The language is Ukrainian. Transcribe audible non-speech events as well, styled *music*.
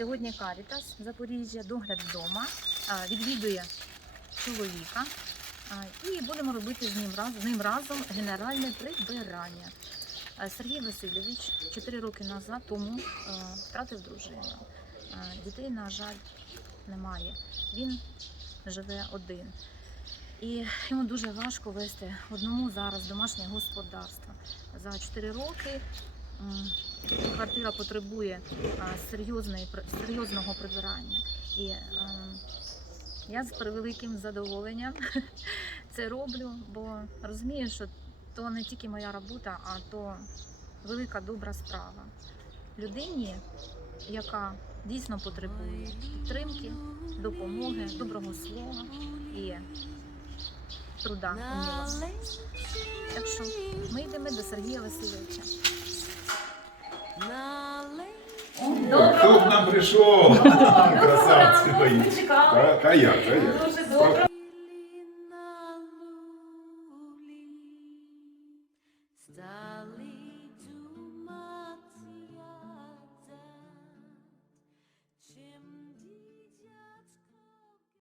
Сьогодні Карітас Запоріжжя, догляд вдома, відвідує чоловіка. І будемо робити з ним, з ним разом генеральне прибирання. Сергій Васильович 4 роки назад тому втратив дружину. Дітей, на жаль, немає. Він живе один. І йому дуже важко вести одному зараз домашнє господарство. За 4 роки квартира потребує серйозної, серйозного прибирання. І е, я з превеликим задоволенням *laughs* це роблю, бо розумію, що то не тільки моя робота, а то велика добра справа. Людині, яка дійсно потребує підтримки, допомоги, доброго слова і труда. Так що ми йдемо до Сергія Васильовича. Хто к нам прийшов? Красавці мої. А, а як, а я. Дуже добре.